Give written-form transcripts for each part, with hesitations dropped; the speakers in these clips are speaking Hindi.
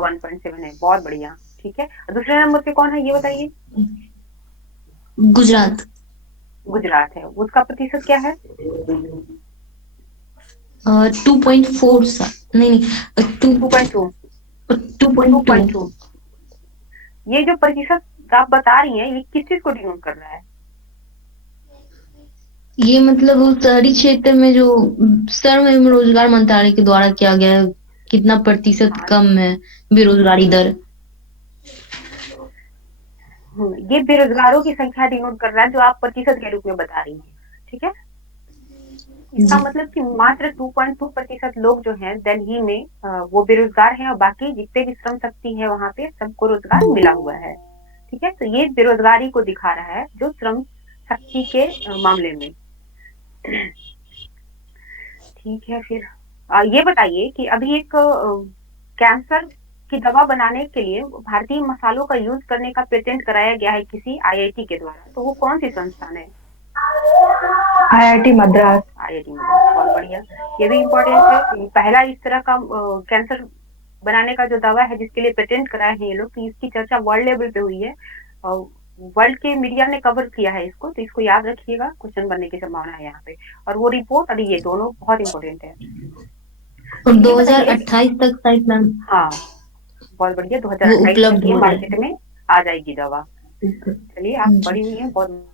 1.7 है, बहुत बढ़िया। ठीक है, दूसरे नंबर पे कौन है ये बताइए? गुजरात। गुजरात है, उसका प्रतिशत क्या है? 2.4, नहीं नहीं, two 2.2। Two two point two point two ये जो प्रतिशत आप बता रही हैं, ये किस चीज को डिनोट कर रहा है? ये मतलब वो शहरी क्षेत्र में जो श्रम एवं रोजगार मंत्रालय के द्वारा किया गया है, कितना प्रतिशत हाँ। कम है बेरोजगारी दर। ये बेरोजगारों की संख्या डिनोट कर रहा है, जो आप प्रतिशत के रूप में बता रही हैं। ठीक है, इसका जी। मतलब कि मात्र 2.2% लोग जो हैं दिल्ली में वो बेरोजगार हैं, और बाकी जितने भी श्रम शक्ति है वहां पे सबको रोजगार मिला हुआ है। ठीक है, तो ये बेरोजगारी को दिखा रहा है जो श्रम शक्ति के मामले में। ठीक है, फिर ये बताइए कि अभी एक कैंसर की दवा बनाने के लिए भारतीय मसालों का यूज करने का पेटेंट कराया गया है किसी आईआईटी के द्वारा, तो वो कौन सी संस्थान है? आईआईटी मद्रास। आईआईटी मद्रास, बहुत बढ़िया। ये भी इम्पोर्टेंट है, पहला इस तरह का कैंसर बनाने का जो दवा है जिसके लिए पेटेंट कराए हैं ये लोग, तो इसकी चर्चा वर्ल्ड लेवल पे हुई है, और वर्ल्ड के मीडिया ने कवर किया है इसको, तो इसको याद रखिएगा, क्वेश्चन बनने की संभावना है यहाँ पे। और वो रिपोर्ट और ये दोनों बहुत इंपॉर्टेंट है। और तो ये बताइए। 2028 तक शायद मैम हाँ, बहुत बढ़िया, वो 2028 तक उपलब्ध ये हो मार्केट जाएगी। में आ जाएगी दवा। चलिए, आप जी। पढ़ी हुई हैं बहुत।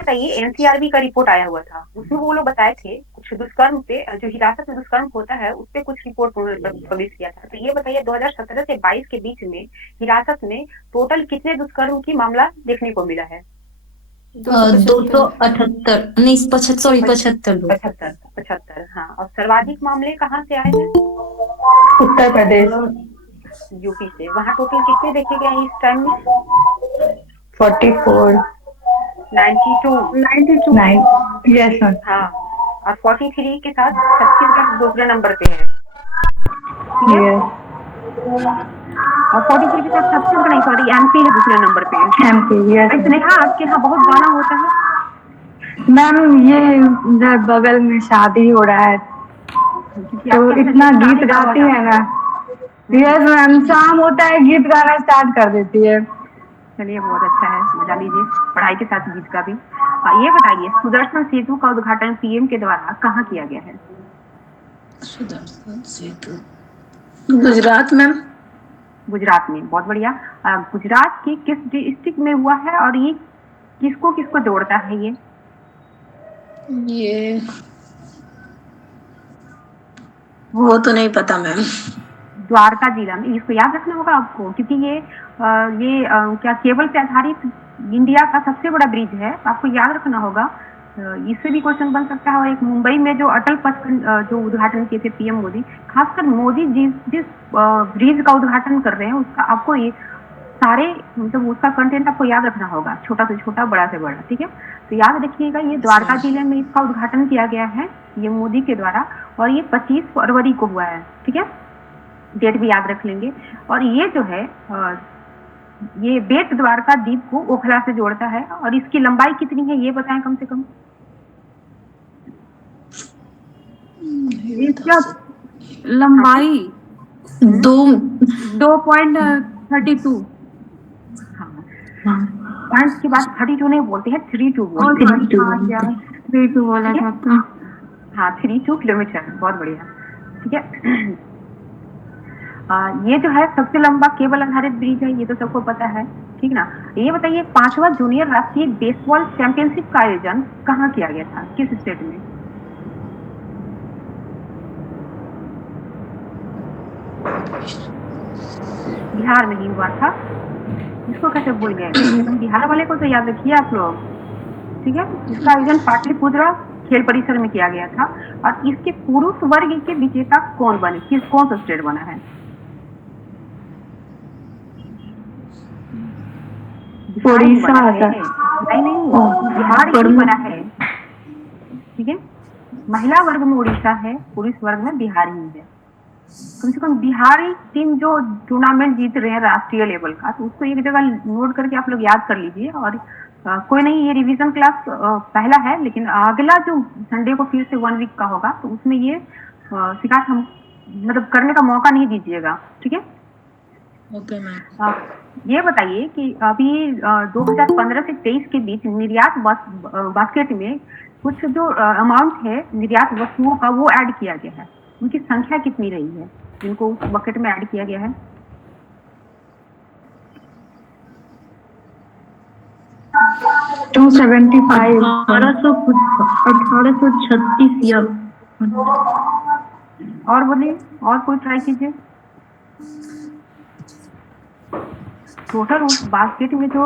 बताइए, एनसीआरबी का रिपोर्ट आया हुआ था, उसमें वो लोग बताए थे कुछ दुष्कर्म पे, जो हिरासत में दुष्कर्म होता है उस पे कुछ रिपोर्ट उन्होंने पब्लिश किया था, तो ये बताइए 2017 से 22 के बीच में हिरासत में टोटल कितने दुष्कर्म की मामला देखने को मिला है? 278, नहीं 75, सॉरी 75 लोग। 75, 75, हाँ। और सर्वाधिक मामले कहाँ से आए हैं? उत्तर प्रदेश। यूपी से। वहाँ टोटल कितने देखे गए हैं इस टाइम में? 44। 92। 9। Yes ma'am. हाँ, और 43 के साथ छत्तीसगढ़ दूसरे नंबर पे है। ठीक है, यस। और 43 के साथ छत्तीसगढ़ नहीं, सॉरी, एमपी है दूसरे नंबर पे। एमपी। यस भाई स्नेहा, आपके यहाँ बहुत गाना होता है। मैम, ये इधर बगल में शादी हो रहा है क्योंकि तो आपके यहाँ से इतना गीत शादी का आवाज गाती आ है रहा ना। है। यस मैम, शाम होता है गीत गाना स्टार्ट कर देती है। चलिए, बहुत अच्छा है, मजा लीजिए पढ़ाई के साथ गीत का भी। ये बताइए, सुदर्शन सेतु का उद्घाटन पीएम के द्वारा कहाँ किया गया है? सुदर्शन सेतु गुजरात मैम। गुजरात में, बहुत बढ़िया। गुजरात के किस डिस्ट्रिक्ट में हुआ है, और ये किसको किसको जोड़ता है ये? ये वो तो नहीं पता मैम। द्वारका जिला में। इसको याद रखना होगा आपको, क्योंकि क्या केबल पे आधारित इंडिया का सबसे बड़ा ब्रिज है, तो आपको याद रखना होगा। इससे भी क्वेश्चन बन सकता है। और एक मुंबई में जो अटल पथ जो उद्घाटन किए थे पीएम मोदी, खासकर मोदी जिस जिस ब्रिज का उद्घाटन कर रहे हैं उसका आपको ये सारे मतलब उसका कंटेंट आपको याद रखना होगा, छोटा से छोटा बड़ा से बड़ा। ठीक है, तो याद रखिएगा, ये द्वारका जिले में इसका उद्घाटन किया गया है ये मोदी के द्वारा, और ये 25 फरवरी को हुआ है। ठीक है, डेट भी याद रख लेंगे। और ये जो है ये बेट द्वारका द्वीप को ओखला से जोड़ता है, और इसकी लंबाई कितनी है ये बताएं कम से कम। इसका हाँ जी। लंबाई हम्म। दो। 2.32। हाँ, पॉइंट के बाद 32 नहीं बोलते हैं, 32 और बोलते हैं। सॉरी, हाँ यार 32 बोला ठीक है, था तो। हाँ, 32 किलोमीटर, बहुत बढ़िया। ठीक है, ये जो है सबसे लंबा केबल आधारित ब्रिज है, ये तो सबको पता है। ठीक ना? ये बताइए, 5वां जूनियर राष्ट्रीय बेसबॉल चैंपियनशिप का आयोजन कहाँ किया गया था, किस स्टेट में? बिहार में ही हुआ था। इसको कैसे भूल गए? कम से कम बिहार वाले को तो याद रखिए आप लोग। ठीक है, इसका आयोजन पाटलिपुत्र खेल परिसर में किया गया था। और इसके पुरुष वर्ग के विजेता कौन बने, कौन सा स्टेट बना है? बिहार ही उड़ीसा बना है। का। नहीं नहीं, बिहार ही बना है। ठीक है, महिला वर्ग में उड़ीसा है, पुरुष वर्ग में बिहार ही है। कम से कम बिहारी टीम जो टूर्नामेंट जीत रहे हैं राष्ट्रीय लेवल का, तो उसको एक जगह नोट करके आप लोग याद कर लीजिए। और कोई नहीं, ये रिवीजन क्लास पहला है, लेकिन अगला जो संडे को फिर से 1 वीक का होगा, तो उसमें ये शिकायत हम मतलब करने का मौका नहीं दीजिएगा, ठीक है। Okay ma'am. ये बताइए कि अभी 2015 से 23 के बीच निर्यात बास्केट में कुछ जो अमाउंट है निर्यात वस्तुओं का वो ऐड किया गया है, उनकी संख्या कितनी रही है जिनको उस बकेट में ऐड किया गया है? टू 275। 1836 या और बोलिए, और कोई ट्राई कीजिए। टोटल उस बास्केट में जो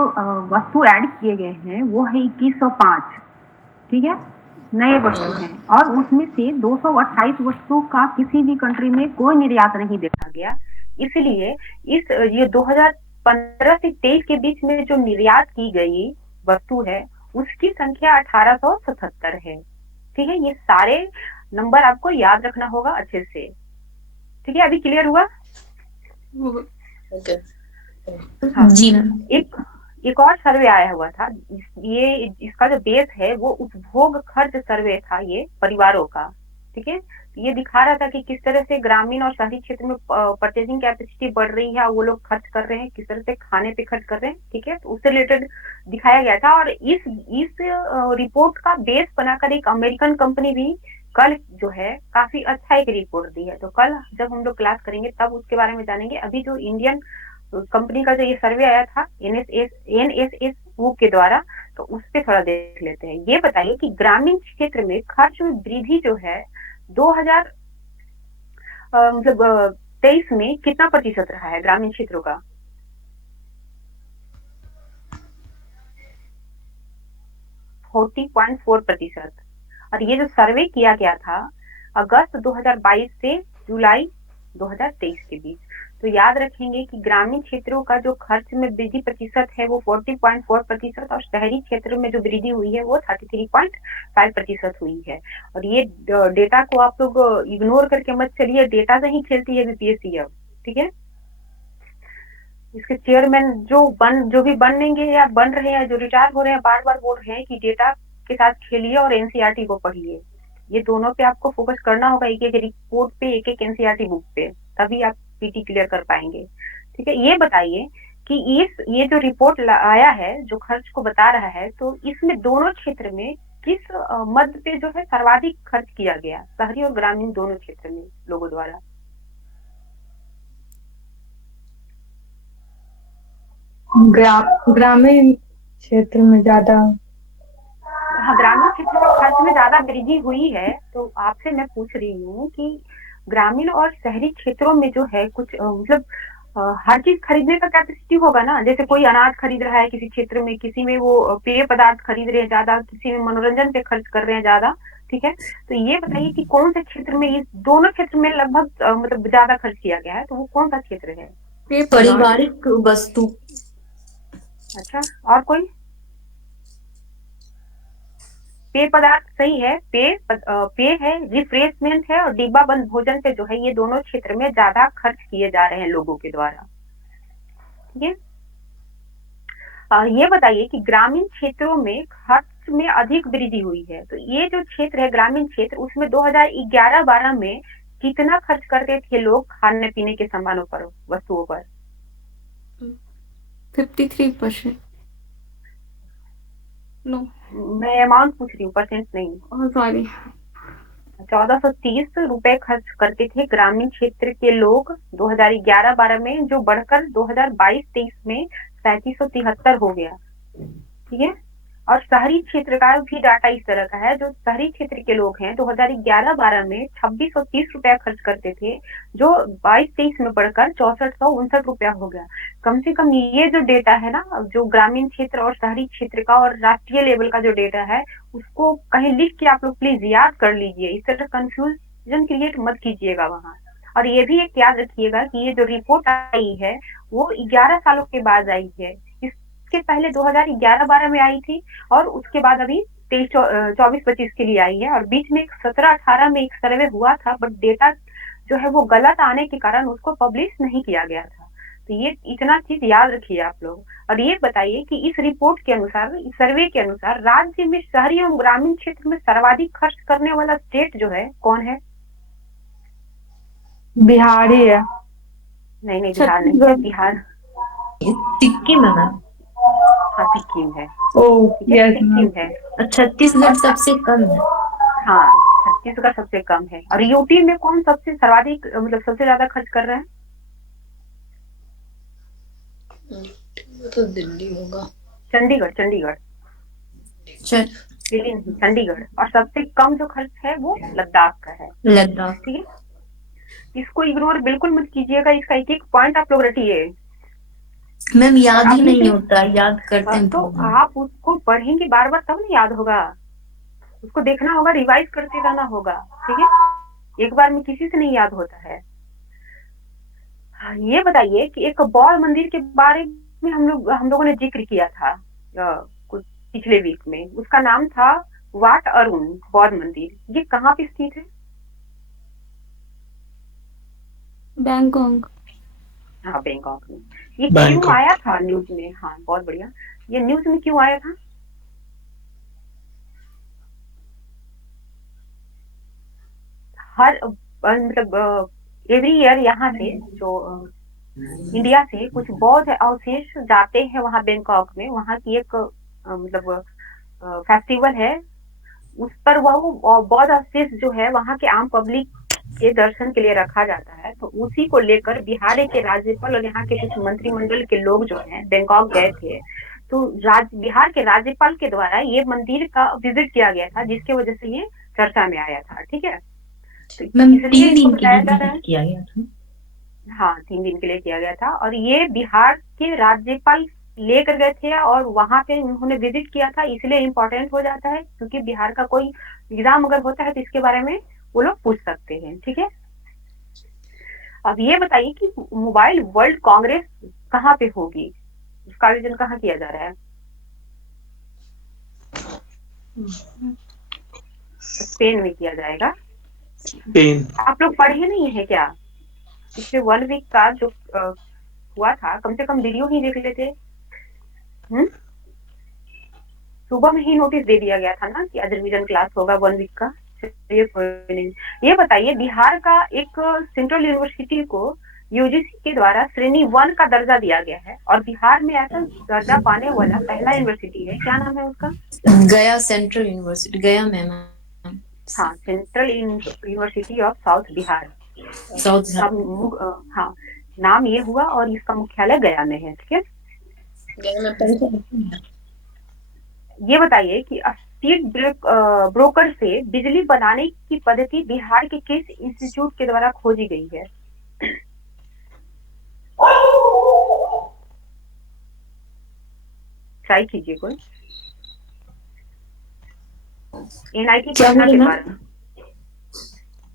वस्तु ऐड किए गए हैं वो है 2105, ठीक है, नए वस्तु हैं, और उसमें से 228 वस्तु का किसी भी कंट्री में कोई निर्यात नहीं देखा गया। इसलिए ये 2015 से 23 के बीच में जो निर्यात की गई वस्तु है उसकी संख्या 1877 है, ठीक है। ये सारे नंबर आपको याद रखना होगा अच्छे से, ठीक है। अभी क्लियर हुआ? ओके हाँ। जी मैम। एक और सर्वे आया हुआ था, ये इसका जो बेस है वो उपभोग खर्च सर्वे था, ये परिवारों का, ठीक है। ये दिखा रहा था कि किस तरह से ग्रामीण और शहरी क्षेत्र में परचेजिंग कैपेसिटी बढ़ रही है, वो लोग खर्च कर रहे हैं, किस तरह से खाने पे खर्च कर रहे हैं, ठीक है। तो उससे रिलेटेड दिखाया गया था। और इस रिपोर्ट का बेस बनाकर एक अमेरिकन कंपनी भी कल जो है काफी अच्छा एक रिपोर्ट दी है। तो कल जब हम लोग क्लास करेंगे तब उसके बारे में जानेंगे। अभी जो इंडियन कंपनी का जो ये सर्वे आया था एनएसएस के द्वारा, तो उस पर थोड़ा देख लेते हैं। ये बताइए कि ग्रामीण क्षेत्र में खर्च में वृद्धि जो है 2000 मतलब 23 में कितना प्रतिशत रहा है ग्रामीण क्षेत्रों का? 40.4%। और ये जो सर्वे किया गया था अगस्त 2022 से जुलाई 2023 के बीच। तो याद रखेंगे कि ग्रामीण क्षेत्रों का जो खर्च में वृद्धि प्रतिशत है वो 40.4% और शहरी क्षेत्रों में जो वृद्धि हुई है वो 33.5% हुई है। और ये डेटा को आप लोग इग्नोर करके मत चलिए, डेटा से ही खेलती है बीपीएससी अब, ठीक है। इसके चेयरमैन जो भी बनेंगे या बन रहे हैं, जो रिटायर हो रहे हैं, बार बार बोल रहे हैं कि डेटा के साथ खेलिए और एनसीईआरटी को पढ़िए। ये दोनों पे आपको फोकस करना होगा, एक एक रिपोर्ट पे, एक एक एनसीईआरटी बुक पे, तभी आप पीटी क्लियर कर पाएंगे, ठीक है। ये बताइए कि ये जो रिपोर्ट आया है जो खर्च को बता रहा है, तो इसमें दोनों क्षेत्र में किस मद पे जो है सर्वाधिक खर्च किया गया, शहरी और ग्रामीण दोनों क्षेत्र में लोगों द्वारा? ग्रामीण क्षेत्र में ज्यादा। हाँ, ग्रामीण क्षेत्र में खर्च में ज्यादा वृद्धि हुई है। तो आपसे मैं पूछ रही हूँ कि ग्रामीण और शहरी क्षेत्रों में जो है कुछ मतलब हर चीज खरीदने का कैपेसिटी होगा ना। जैसे कोई अनाज खरीद रहा है किसी क्षेत्र में, किसी में वो पेय पदार्थ खरीद रहे हैं ज्यादा, किसी में मनोरंजन पे खर्च कर रहे हैं ज्यादा, ठीक है। तो ये बताइए कि कौन से क्षेत्र में, इस दोनों क्षेत्र में लगभग मतलब ज्यादा खर्च किया गया है, तो वो कौन सा क्षेत्र है? पारिवारिक वस्तु। अच्छा, और कोई? पेय पदार्थ सही है, पेय है, रिफ्रेशमेंट है, और डिब्बा बंद भोजन पे जो है ये दोनों क्षेत्र में ज्यादा खर्च किए जा रहे हैं लोगों के द्वारा, ठीक है। ये बताइए कि ग्रामीण क्षेत्रों में खर्च में अधिक वृद्धि हुई है, तो ये जो क्षेत्र है ग्रामीण क्षेत्र, उसमें 2011-12 में कितना खर्च करते थे लोग खाने पीने के सामानों पर, वस्तुओं पर? 53%। नो, मैं अमाउंट पूछ रही हूँ, परसेंट नहीं। सॉरी। 1430 रुपए खर्च करते थे ग्रामीण क्षेत्र के लोग 2011-12 में, जो बढ़कर 2022-23 में 3773 हो गया, ठीक है। और शहरी क्षेत्र का भी डाटा इस तरह का है। जो शहरी क्षेत्र के लोग हैं 2011-12 में 2630 रुपया खर्च करते थे, जो 22-23 में बढ़कर 6459 रुपया हो गया। कम से कम ये जो डेटा है ना, जो ग्रामीण क्षेत्र और शहरी क्षेत्र का और राष्ट्रीय लेवल का जो डेटा है, उसको कहीं लिख के आप लोग प्लीज याद कर लीजिए। इस तरह कंफ्यूजन क्रिएट मत कीजिएगा वहां। और ये भी एक याद रखिएगा कि ये जो रिपोर्ट आई है वो 11 सालों के बाद आई है। इसके पहले 2011-12 में आई थी, और उसके बाद अभी 23-24-25 के लिए आई है। और बीच में 17-18 में एक सर्वे हुआ था, बट डेटा जो है वो गलत आने के कारण उसको पब्लिश नहीं किया गया था। तो ये इतना चीज याद रखिए आप लोग। और ये बताइए कि इस रिपोर्ट के अनुसार, इस सर्वे के अनुसार, राज्य में शहरी एवं ग्रामीण क्षेत्र में सर्वाधिक खर्च करने वाला स्टेट जो है कौन है? बिहारी है। नहीं नहीं, बिहार नहीं है, बिहार सिक्किम है मैम। हाँ सिक्किम है, ओह ठीक है, यस सिक्किम है। छत्तीसगढ़ सबसे कम है। हाँ, छत्तीसगढ़ सबसे कम है। और यूपी में कौन सबसे सर्वाधिक मतलब सबसे ज्यादा खर्च कर रहे हैं? वो तो दिल्ली होगा। चंडीगढ़, चंडीगढ़, दिल्ली नहीं, चंडीगढ़। और सबसे कम जो खर्च है वो लद्दाख का है, लद्दाख। ठीक है। इसको इग्नोर बिल्कुल मत कीजिएगा, इसका एक एक पॉइंट आप लोग रटिए। मैम और याद ही अभी नहीं से होता, याद करते हैं तो भूल। आप उसको पढ़ेंगे बार बार तब ना याद होगा, उसको देखना होगा, रिवाइज करते रहना होगा, ठीक है। एक बार में किसी से नहीं याद होता है। हाँ, ये बताइए कि एक बौद्ध मंदिर के बारे में हम लोगों ने जिक्र किया था कुछ पिछले वीक में, उसका नाम था वाट अरुण बौद्ध मंदिर। ये कहाँ पे स्थित है? बैंकॉक। हाँ, बैंकॉक में। ये क्यों बैंकॉक। आया था न्यूज में? हाँ बहुत बढ़िया। ये न्यूज में क्यों आया था? हर मतलब एवरी ईयर यहाँ से जो इंडिया से कुछ बौद्ध अवशेष जाते हैं वहाँ बैंकॉक में। वहाँ की एक मतलब फेस्टिवल है, उस पर वो बौद्ध अवशेष जो है वहाँ के आम पब्लिक के दर्शन के लिए रखा जाता है। तो उसी को लेकर बिहार के राज्यपाल और यहाँ के कुछ मंत्रिमंडल के लोग जो हैं बैंकॉक गए थे। तो बिहार के राज्यपाल के द्वारा ये मंदिर का विजिट किया गया था, जिसके वजह से ये चर्चा में आया था, ठीक है। तो मैम इसलिए 3 इसको दिन के लिए बताया जा रहा है। विजिट किया गया था। हाँ, 3 दिन के लिए किया गया था। और ये बिहार के राज्यपाल लेकर गए थे और वहां पे उन्होंने विजिट किया था, इसलिए इम्पोर्टेंट हो जाता है, क्योंकि बिहार का कोई एग्जाम अगर होता है तो इसके बारे में वो लोग पूछ सकते हैं, ठीक है। अब ये बताइए कि मोबाइल वर्ल्ड कांग्रेस कहाँ पे होगी, उसका आयोजन कहाँ किया जा रहा है? स्पेन में किया जाएगा। पेन। आप लोग पढ़े नहीं है क्या? पिछले 1 वीक का जो हुआ था, कम से कम वीडियो ही देख लेते। सुबह में ही नोटिस दे दिया गया था ना कि आज रिवीजन क्लास होगा 1 वीक का। ये कोई नहीं। ये बताइए, बिहार का एक सेंट्रल यूनिवर्सिटी को यूजीसी के द्वारा श्रेणी 1 का दर्जा दिया गया है, और बिहार में ऐसा दर्जा पाने वाला पहला यूनिवर्सिटी है। क्या नाम है उसका? गया सेंट्रल यूनिवर्सिटी, गया में मैम। हाँ, central university of south Bihar. South. हाँ, नाम ये हुआ और इसका मुख्यालय गया में है, ठीक है। गया में पैसा। ये बताइए कि स्पीड ब्रोकर से बिजली बनाने की पद्धति बिहार के किस इंस्टीट्यूट के द्वारा खोजी गई है? ट्राई कीजिए कोई। एनआईटी पटना के द्वारा,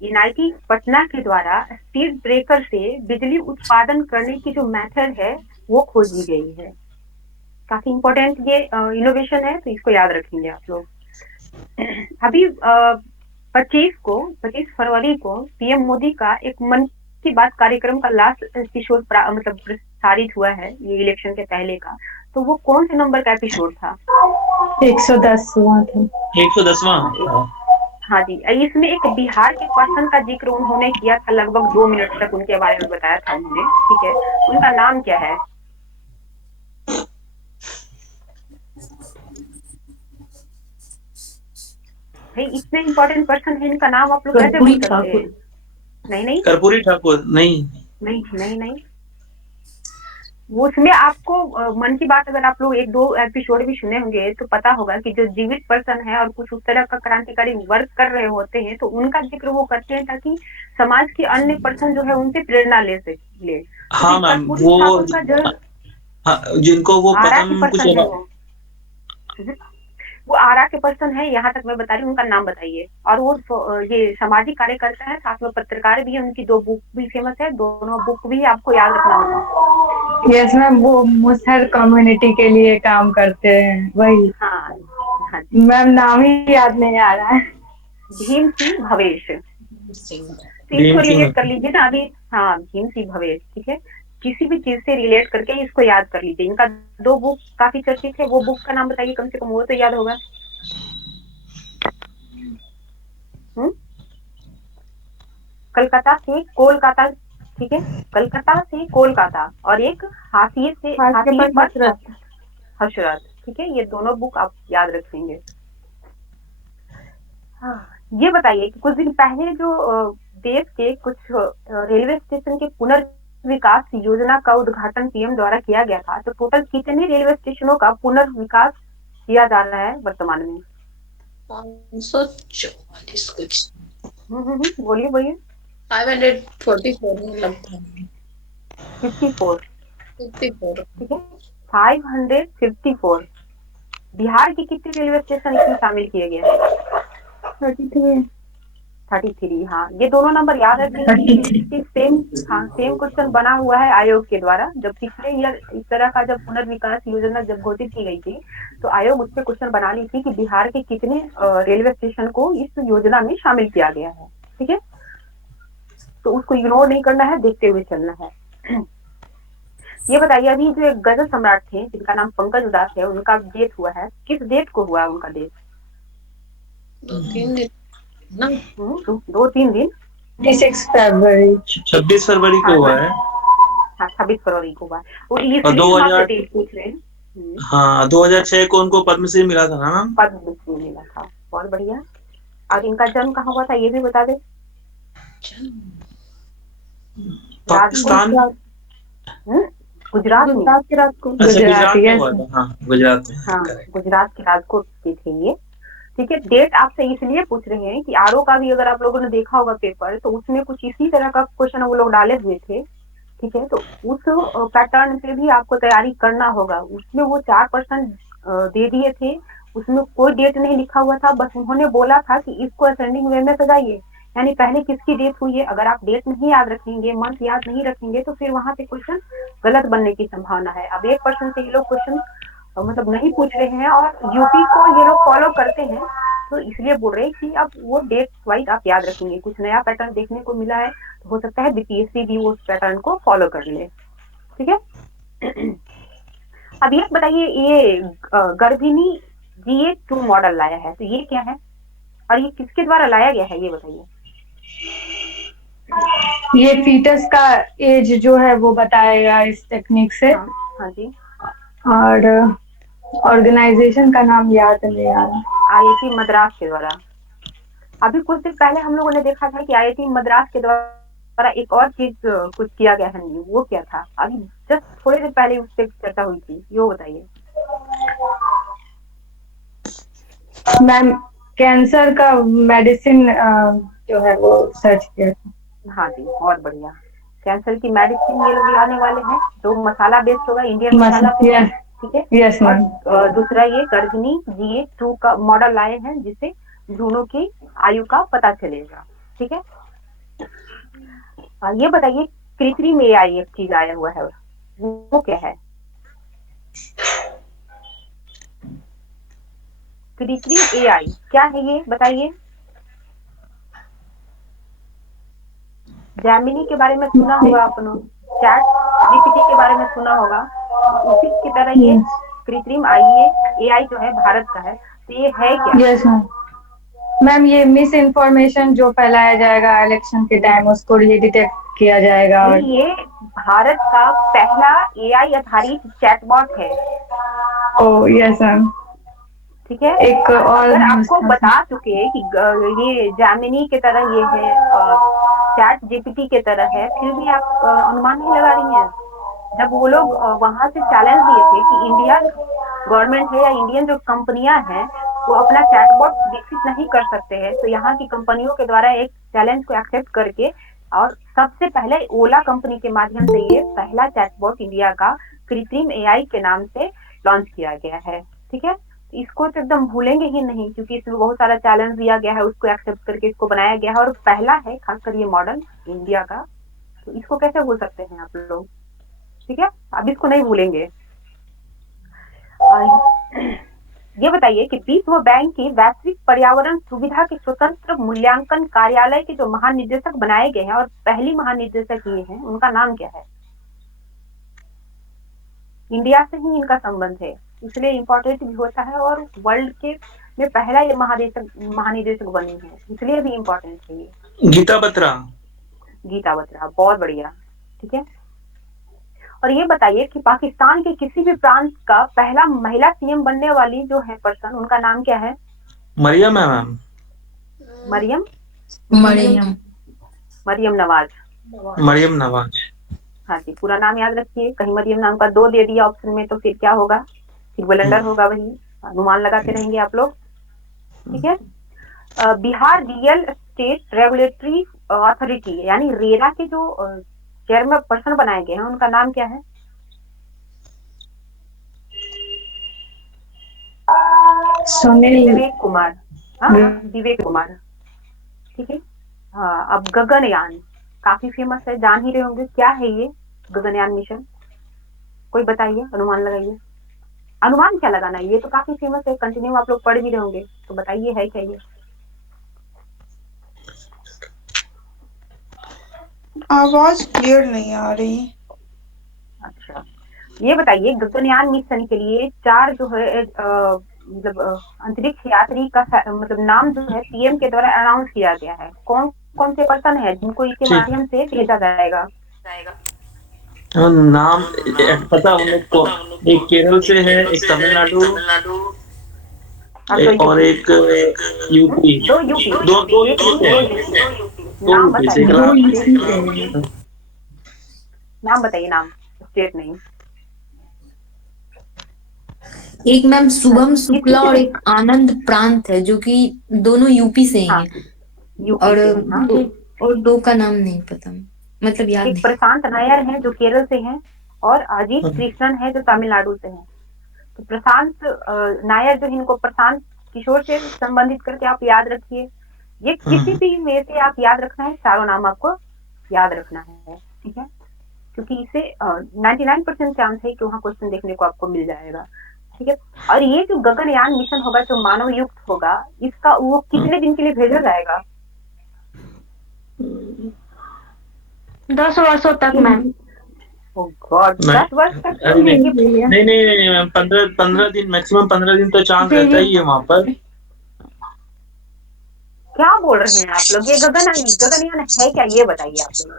एनआईटी पटना के द्वारा स्पीड ब्रेकर से बिजली उत्पादन करने की जो मेथड है वो खोजी गई है। काफी इंपॉर्टेंट ये इनोवेशन है, तो इसको याद रखेंगे आप लोग। अभी 25 फरवरी को पीएम मोदी का एक मन की बात कार्यक्रम का लास्ट एपिसोड मतलब प्रसारित हुआ है, ये इलेक्शन के पहले का। तो वो कौन से नंबर का एपिसोड था? 110 हुआ था। 110वां। हाँ जी, इसमें एक बिहार के पर्सन का जिक्र उन्होंने किया था, लगभग 2 मिनट तक उनके बारे में बताया था उन्होंने, ठीक है। उनका नाम क्या है? भाई इतने इम्पोर्टेंट पर्सन है, इनका नाम आप लोग कैसे भूल सकते हैं? नहीं नहीं कर्पूरी ठाकुर। नहीं नहीं नहीं नहीं, वो उसमें आपको मन की बात अगर आप लोग 1-2 एपिसोड भी सुने होंगे तो पता होगा कि जो जीवित पर्सन है और कुछ उस तरह का क्रांतिकारी वर्क कर रहे होते हैं, तो उनका जिक्र वो करते हैं ताकि समाज के अन्य पर्सन जो है उनसे प्रेरणा ले। हाँ तो मैम, कर्पूरी वो ठाकुर का जो हाँ, जिनको वो आरा की पद्म कुछ पर्सन है वो आरा के पर्सन है, यहाँ तक मैं बता रही हूँ। उनका नाम बताइए। और वो ये सामाजिक कार्यकर्ता है, साथ में पत्रकार भी है, उनकी 2 बुक भी फेमस है, दोनों बुक भी आपको याद रखना होगा। यस मैम, वो मुसहर कम्युनिटी के लिए काम करते हैं, वही। हाँ हाँ जी, मैम नाम ही याद नहीं आ रहा है। भीम सिंह भवेश। तो इसको भीम सिंह। रिलेट कर लीजिए ना अभी। हाँ, भीम सिंह भवेश, ठीक है। किसी भी चीज से रिलेट करके इसको याद कर लीजिए। इनका 2 बुक काफी चर्चित है, वो बुक का नाम बताइए, कम से कम वो तो याद होगा। कलकत्ता से कोलकाता, ठीक है, कलकत्ता से कोलकाता, और एक हाशिए पर हशरत, ठीक है, ये दोनों बुक आप याद रखेंगे। हाँ, ये बताइए कि कुछ दिन पहले जो देश के कुछ रेलवे स्टेशन के पुनर्विकास योजना का उद्घाटन पीएम द्वारा किया गया था, तो टोटल कितने रेलवे स्टेशनों का पुनर्विकास किया जा रहा है वर्तमान में? 544 कुछ। बोलिए बोलिए। 544 लगता है। 54, 54। ठीक है, 554। बिहार के कितने रेलवे स्टेशन इसमें शामिल किए गए हैं? 33। हाँ, ये दोनों नंबर याद रखेंगे। सेम क्वेश्चन बना हुआ है आयोग के द्वारा। जब पिछले ईयर इस तरह का जब पुनर्विकास योजना जब घोषित की गई थी, तो आयोग उस पर क्वेश्चन बना ली थी कि बिहार के कितने रेलवे स्टेशन को इस योजना में शामिल किया गया है, ठीक है, तो उसको इग्नोर नहीं करना है, देखते हुए चलना है। ये बताइए, अभी जो एक गजल सम्राट थे जिनका नाम पंकज उदास है, उनका डेथ हुआ है, किस डेट को हुआ उनका डेथ? 2-3 दिन ना, 2-3 दिन, 26 फरवरी 26 फरवरी को हुआ है। हाँ, 26 फरवरी को हुआ। और ये और 2000 डेट पूछ रहे हैं। हाँ, 2006 को उनको पद्मश्री मिला था ना। पद्मश्री मिला था, बहुत बढ़िया। और इनका जन्म कहाँ हुआ था ये भी बता दे। पाकिस्तान, गुजरात में। अच्छा गुजरात में हुआ था। हाँ, गुजरात में। हाँ, गुजरात के राजकोट के थे ये, ठीक है। डेट आपसे इसलिए पूछ रहे हैं कि आरओ का भी अगर आप लोगों ने देखा होगा पेपर, तो उसमें कुछ इसी तरह का क्वेश्चन वो लोग डाले हुए थे, ठीक है, तो उस पैटर्न पे भी आपको तैयारी करना होगा। उसमें वो 4% दे दिए थे, उसमें कोई डेट नहीं लिखा हुआ था, बस उन्होंने बोला था कि इसको असेंडिंग वे में सजाइए, यानी पहले किसकी डेथ हुई है। अगर आप डेट नहीं याद रखेंगे, मंथ याद नहीं रखेंगे, तो फिर वहां पे क्वेश्चन गलत बनने की संभावना है। अब 1% से ये लोग क्वेश्चन मतलब नहीं पूछ रहे हैं, और यूपी को ये लोग फॉलो करते हैं, तो इसलिए बोल रहे हैं कि अब वो डेट वाइज आप याद रखेंगे। कुछ नया पैटर्न देखने को मिला है, तो हो सकता है बीपीएससी भी उस पैटर्न को फॉलो कर ले, ठीक है। अब ये बताइए, ये गर्भिणी GA2 मॉडल लाया है, तो ये क्या है और ये किसके द्वारा लाया गया है, ये बताइए। ये फीटस का एज जो है वो बताएगा इस टेक्निक से। हाँ जी। और ऑर्गेनाइजेशन का नाम याद नहीं आ रहा। IIT मद्रास के द्वारा। अभी कुछ दिन पहले हम लोगों ने देखा था कि IIT मद्रास के द्वारा एक और चीज कुछ किया गया है, नहीं वो क्या था? अभी जस्ट थोड़ी देर पहले उस पर चर्चा हुई थी, ये बताइए। मैम, कैंसर का मेडिसिन जो है वो सर्च किया था। हाँ जी, बहुत बढ़िया। कैंसर की मेडिसिन ये लोग लाने वाले हैं, जो मसाला बेस्ड होगा, इंडियन मसाला, ठीक है। Yes ma'am. दूसरा ये गर्भिणी GA2 का मॉडल लाए हैं, जिससे भ्रूणों की आयु का पता चलेगा, ठीक है। ये बताइए, कृत्रिम AI एक चीज आया हुआ है, वो क्या है? कृत्रिम AI क्या है ये बताइए। जैमिनी के बारे में सुना होगा आपने, चैट GPT के बारे में सुना होगा, उसी की तरह ये कृत्रिम AI जो है भारत का है, तो ये है क्या? यस मैम, ये मिस इन्फॉर्मेशन जो फैलाया जाएगा इलेक्शन के टाइम, उसको ये डिटेक्ट किया जाएगा। और ये भारत का पहला AI आधारित चैटबॉट है। ओ यस मैम, ठीक है। एक और अगर आपको बता चुके कि ये जैमिनी की तरह ये है, चैट GPT के तरह है, फिर भी आप अनुमान नहीं लगा रही हैं। जब वो लोग वहां से चैलेंज दिए थे कि इंडिया गवर्नमेंट है या इंडियन जो कंपनियां हैं वो अपना चैटबॉट विकसित नहीं कर सकते हैं, तो यहाँ की कंपनियों के द्वारा एक चैलेंज को एक्सेप्ट करके और सबसे पहले ओला कंपनी के माध्यम से ये पहला चैटबॉट इंडिया का कृत्रिम AI के नाम से लॉन्च किया गया है, ठीक है। इसको तो एकदम भूलेंगे ही नहीं, क्योंकि इसमें बहुत सारा चैलेंज दिया गया है, उसको एक्सेप्ट करके इसको बनाया गया है, और पहला है खासकर ये मॉडल इंडिया का, तो इसको कैसे भूल सकते हैं आप लोग, ठीक है। अब इसको नहीं भूलेंगे। ये बताइए कि विश्व बैंक की वैश्विक पर्यावरण सुविधा के स्वतंत्र मूल्यांकन कार्यालय के जो महानिदेशक बनाए गए हैं और पहली महानिदेशक ये हैं, उनका नाम क्या है? इंडिया से ही इनका संबंध है, इसलिए इम्पोर्टेंट भी होता है, और वर्ल्ड के में पहला ये महानिदेशक बने हैं, इसलिए भी इम्पोर्टेंट है ये। गीता बत्रा। गीता बत्रा, बहुत बढ़िया। ठीक है, और ये बताइए कि पाकिस्तान के किसी भी प्रांत का पहला महिला सीएम बनने वाली जो है पर्सन, उनका नाम क्या है? मरियम है मैम। मरियम मरियम। मरियम नवाज। मरियम नवाज। हाँ जी, पूरा नाम याद रखिए। कहीं मरियम नाम का 2 दे दिया ऑप्शन में तो फिर क्या होगा? फिर ब्लंडर होगा, वही अनुमान लगाते रहेंगे आप लोग। ठीक है, Bihar real estate regulatory authority यानी रेरा के जो चेयरमैन पर्सन बनाए गए हैं, उनका नाम क्या है? सुनील विवेक कुमार। हाँ, विवेक कुमार। ठीक है, हाँ, अब गगनयान काफी फेमस है, जान ही रहे होंगे, क्या है ये गगनयान मिशन? कोई बताइए, अनुमान लगाइए। अनुमान क्या लगाना है, ये तो काफी फेमस है, कंटिन्यू आप लोग पढ़ भी रहे होंगे, तो बताइए है क्या ये? आवाज क्लियर नहीं आ रही। अच्छा, ये बताइए गगनयान मिशन के लिए 4 जो है मतलब अंतरिक्ष यात्री का मतलब नाम जो है पीएम के द्वारा अनाउंस किया गया है। कौन कौन से पर्सन है जिनको इसके ठीक। माध्यम से भेजा जाएगा? नाम पता हम लोग को, एक केरल से है, एक तमिलनाडु और एक यूपी। 2 यूपी, दो एक यूपी से यूपी, है। 2 दो नाम यूपी से, बताइए, नाम बताइए, नाम, स्टेट नहीं। एक मैम शुभम किसी शुक्ला और एक आनंद प्रांत है जो कि दोनों यूपी से ही हाँ, हैं। यूपी और से हैं, हाँ। और 2 का नाम नहीं पता, मतलब याद एक नहीं। प्रशांत नायर है जो केरल से हैं और अजीत कृष्णन है जो तमिलनाडु से हैं। तो प्रशांत नायर जो, इनको प्रशांत किशोर से संबंधित करके आप याद रखिए। ये किसी भी में से आप याद रखना है, चारों नाम आपको याद रखना है। ठीक है, क्योंकि इसे 99% चांस है कि वहाँ क्वेश्चन देखने को आपको मिल जाएगा। ठीक है, और ये जो गगनयान मिशन होगा जो मानव युक्त होगा, इसका वो कितने दिन के लिए भेजा जाएगा? 10 वर्षों तक मैम। ओह गॉड, 10 वर्ष तक? नहीं ये नहीं नहीं मैम, 15 दिन, मैक्सिमम 15 दिन तो चांस रहता ही है वहाँ पर। क्या बोल रहे हैं आप लोग? ये गगनयान है क्या, ये बताइए आप लोग।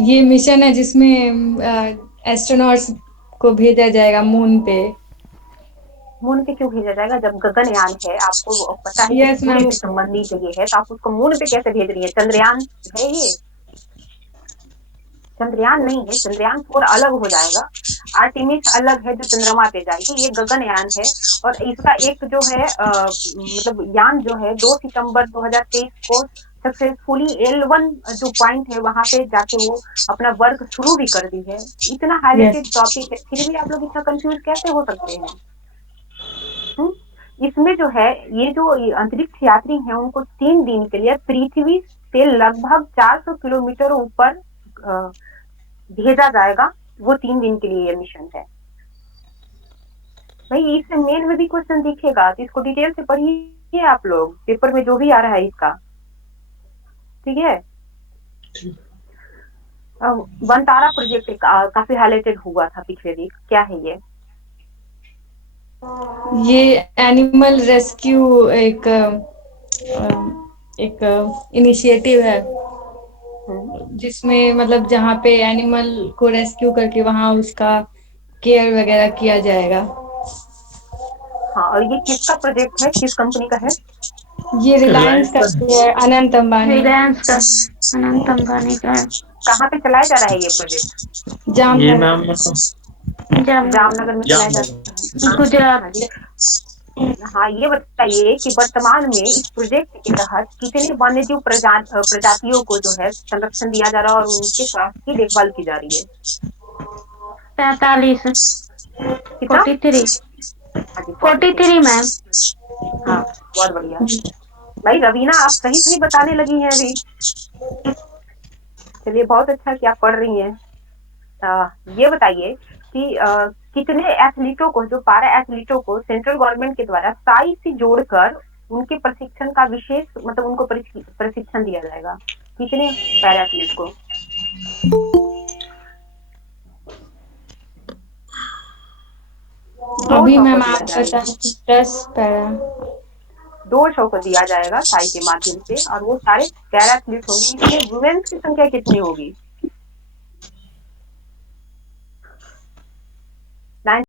ये मिशन है जिसमें एस्ट्रोनॉट्स को भेजा जाएगा मून पे। मून पे क्यों भेजा जाएगा जब गगनयान है? आपको पता है कि यस सूर्य मैम। से संबंधित ये है, तो आप उसको मून पे कैसे भेज रही है? चंद्रयान है ये? चंद्रयान नहीं है, चंद्रयान थोड़ा अलग हो जाएगा। आर्टिमिस अलग है जो चंद्रमा पे जाएगी, ये गगनयान है। और इसका एक जो है मतलब यान जो है 2 सितंबर 2023 को सक्सेसफुली L1 जो पॉइंट है वहां पे जाके वो अपना वर्क शुरू भी कर दी है। इतना हाईलाइटेड टॉपिक है, फिर भी आप लोग इतना कंफ्यूज कैसे हो सकते हैं? इसमें जो है ये जो अंतरिक्ष यात्री हैं उनको 3 दिन के लिए पृथ्वी से लगभग 400 किलोमीटर ऊपर भेजा जाएगा। वो 3 दिन के लिए ये मिशन है। भाई इससे मेन में भी क्वेश्चन दिखेगा, तो इसको डिटेल से पढ़िए आप लोग, पेपर में जो भी आ रहा है इसका। ठीक है, वनतारा प्रोजेक्ट काफी हाईलाइटेड हुआ था पिछले वीक, क्या है ये? ये एनिमल रेस्क्यू एक इनिशिएटिव है जिसमें मतलब जहाँ पे एनिमल को रेस्क्यू करके वहाँ उसका केयर वगैरह किया जाएगा। हाँ, और ये किसका प्रोजेक्ट है, किस कंपनी का है? ये रिलायंस का है, अनंत अंबानी। रिलायंस का, अनंत अंबानी का है। कहाँ पे चलाया जा रहा है ये प्रोजेक्ट? ये जामनगर। मैम जामनगर में चलाया जा रहा है। गुजरात। हाँ जी। हाँ, ये बताइए कि वर्तमान में इस प्रोजेक्ट के तहत कितने वन्यजीव प्रजातियों को जो है संरक्षण दिया जा रहा है और उनके स्वास्थ्य की देखभाल की जा रही है? 43। कितना? 43। हाँ जी, 43 मैम। हाँ, बहुत बढ़िया। भाई रवीना, आप सही सही बताने लगी हैं अभी। चलिए, बहुत अच्छा कि आप पढ़ रही हैं। ये बताइए कि कितने एथलीटों को, जो पारा एथलीटों को सेंट्रल गवर्नमेंट के द्वारा साई से जोड़कर उनके प्रशिक्षण का विशेष मतलब उनको प्रशिक्षण दिया जाएगा? कितने पैरा एथलीट को? अभी 200 मैम को दिया आप जाएगा। बता 10 पैरा। 200 को दिया जाएगा थाई के माध्यम से और वो सारे पैरा एथलीट होंगे। इसमें वुमेन्स की संख्या कितनी होगी?